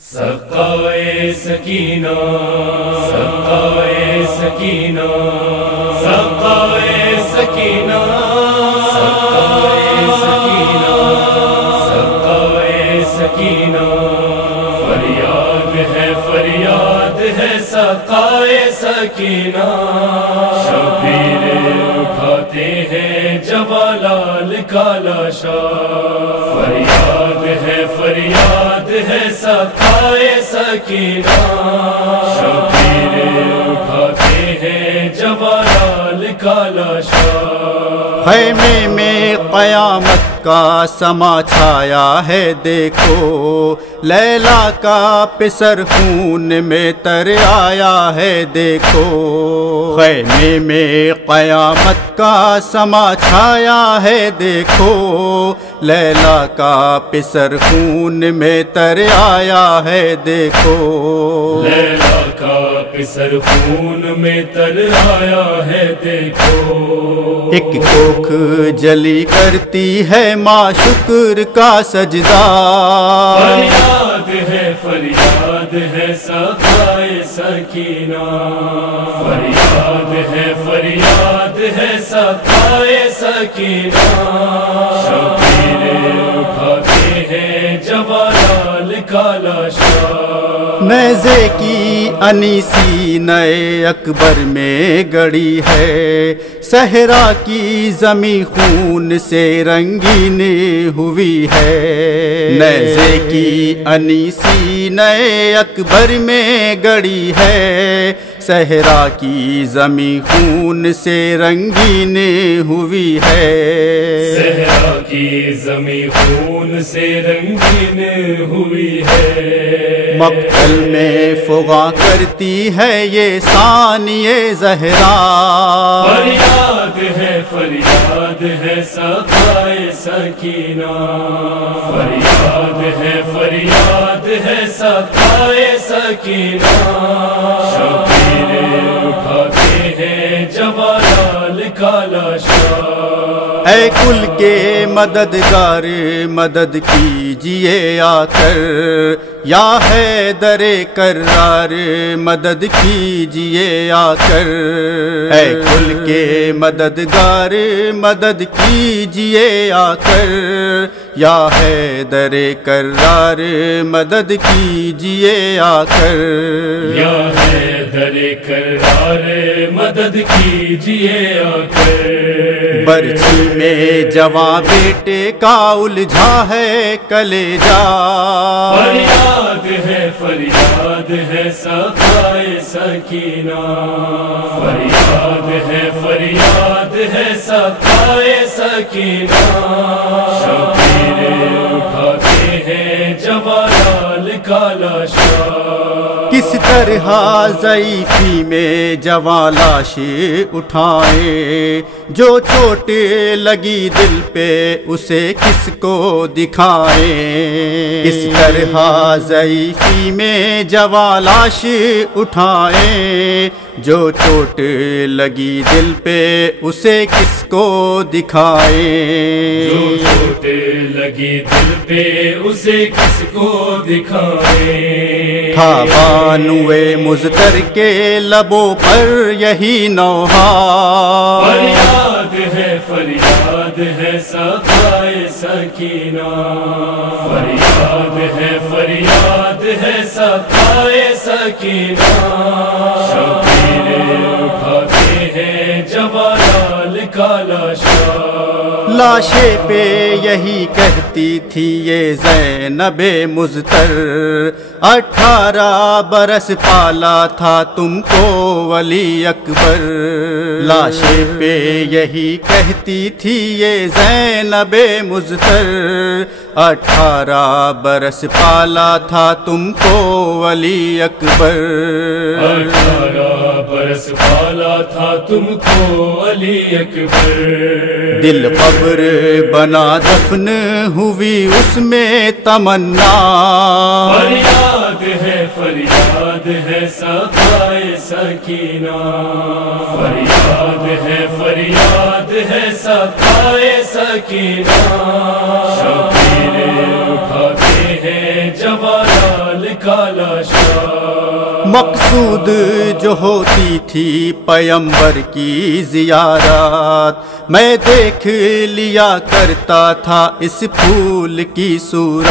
سقائے سکینہ سقائے سکینہ سقائے سکینہ سقائے سکینہ سقائے سکینہ فریاد ہے سقائے سکینہ شبیر اٹھاتے ہیں جوالال کا لاشا فریاد ہے سقائے سکینہ شبیر اٹھاتے ہیں جوالال کا لاشا خیمے میں قیامت کا سما چھایا ہے دیکھو لیلا کا پسر خون میں تر آیا ہے دیکھو خیمے میں قیامت کا سما چھایا ہے دیکھو لیلا کا پسر خون میں تر آیا ہے دیکھو لیلا کا پسر خون میں تر آیا ہے دیکھو ایک کوکھ جلی کرتی ہے ماں شکر کا سجدہ فریاد ہے سقائے سکینہ فریاد ہے سقائے سکینہ شبیر اٹھاتے ہیں جوالال کا لاشا نیزے کی انیسی نئے اکبر میں گڑی ہے صحرا کی زمیں خون سے رنگین ہوئی ہے نیزے کی انیسی نئے اکبر میں گڑی ہے صحرا کی زمیں خون سے رنگین ہوئی ہے صحرا کی زمیں خون سے رنگین ہوئی ہے مقتل میں فغاں کرتی ہے یہ ثانیہ زہرا فریاد ہے سقائے سکینہ فریاد ہے سقائے سکینہ شبیر اٹھاتے ہیں جوالال کا لاشا اے کل کے مددگار مدد کیجئے آ کر یا حیدر کرار مدد کیجئے آ کر اے کل کے مددگار مدد کیجئے آ کر یا حیدر کرار مدد کیجئے آ کر یا حیدر کرار مدد کیجئے آ کر برچھی میں جواں بیٹے کا الجھا ہے کلیجا فریاد ہے سقائے سکینہ فریاد ہے سقائے سکینہ شبیر اٹھاتے ہیں جوالال کا لاشا کس طرح ضعیفی میں جواں لاش اٹھائیں جو چوٹ لگی دل پہ اسے کس کو دکھائیں کس طرح ضعیفی میں جواں لاش اٹھائیں جو چوٹ لگی دل پہ اسے کس کو دکھائیں جو چوٹ لگی دل پہ اسے کس کو دکھائیں تھا بانوے مضطر کے لبوں پر یہی نوحہ فریاد ہے سقائے سکینہ فریاد ہے سقائے سکینہ شبیر اٹھاتے ہیں جوالال کا لاشا لاشے پہ یہی کہتی تھی یہ زینب مضطر 18 برس پالا تھا تم کو ولی اکبر لاشے پہ یہی کہتی تھی یہ زینب مضطر 18 برس پالا تھا تم کو ولی اکبر 18 برس پالا تھا تم کو ولی اکبر دل قبر بنا دفن ہوئی اس میں تمنا فریاد ہے سقائے سکینہ فریاد ہے سقائے سکینہ شبیر اٹھاتے ہیں جوالال کا کا لاشا۔ مقصود جو ہوتی تھی پیمبر کی زیارت، میں دیکھ لیا کرتا تھا اس پھول کی صورت۔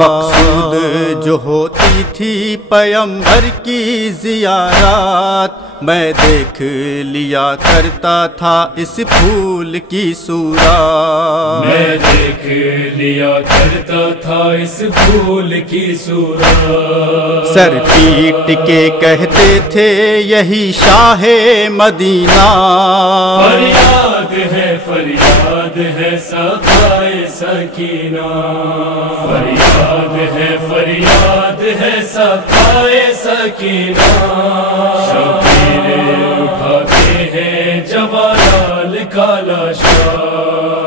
مقصود جو ہوتی تھی پیمبر کی زیارت، میں دیکھ لیا کرتا تھا اس پھول کی صورت۔ میں دیکھ لیا کرتا تھا اس پھول کی صورت۔ سر پیٹ کے کہتے تھے یہی شاہ مدینہ، فریاد ہے سقائے سکینہ، فریاد ہے سقائے سکینہ۔ شبیر اٹھاتے ہیں جوالال کا لاشا۔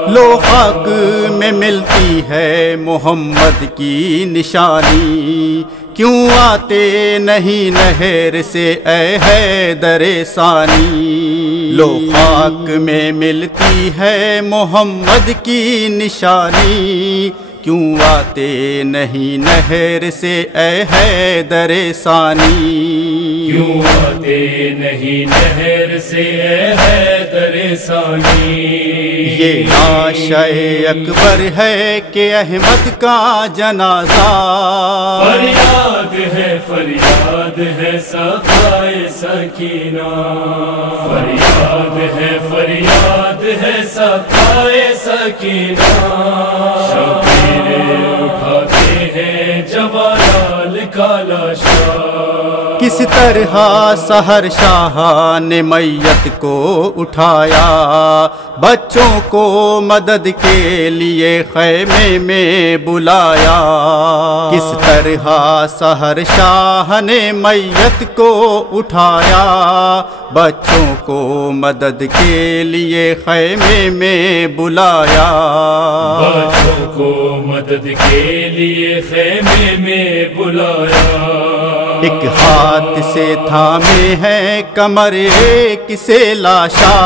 لو خاک میں ملتی ہے محمد کی نشانی، کیوں آتے نہیں نہر سے اے حیدر ثانی۔ لو خاک میں ملتی ہے محمد کی نشانی، کیوں آتے نہیں نہر سے اے حیدر ثانی۔ کیوں آتے نہیں نہر سے اے حیدر ثانی۔ یہ عاشق اکبر ہے کہ احمد کا جنازہ، فریاد ہے سقائے سکینہ، فریاد ہے سقائے سکینہ۔ شبیر اٹھاتے ہیں جوالال کا لاشا۔ کس طرح سحر شاہ نے میت کو اٹھایا، بچوں کو مدد کے لیے خیمے میں بلایا۔ کس طرح سحر شاہ نے میت کو اٹھایا، بچوں کو مدد کے لیے خیمے میں بلایا۔ بچوں کو مدد کے لیے خیمے میں بلایا۔ ایک ہاتھ سے تھامے ہیں کمر ایک سے لاشا،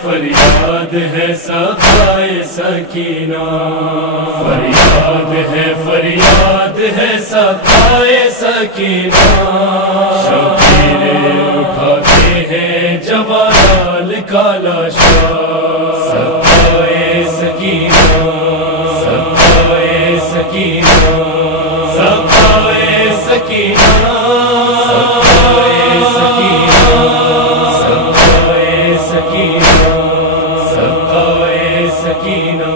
فریاد ہے سقائے سکینہ، فریاد ہے سقائے سکینہ۔ شبیر اٹھاتے ہیں جوالال کا لاشا۔ سقائے سکینہ، سقائے سکینہ، سقائے سکینہ، سقائے سکینہ، سقائے سکینہ، سقائے سکینہ۔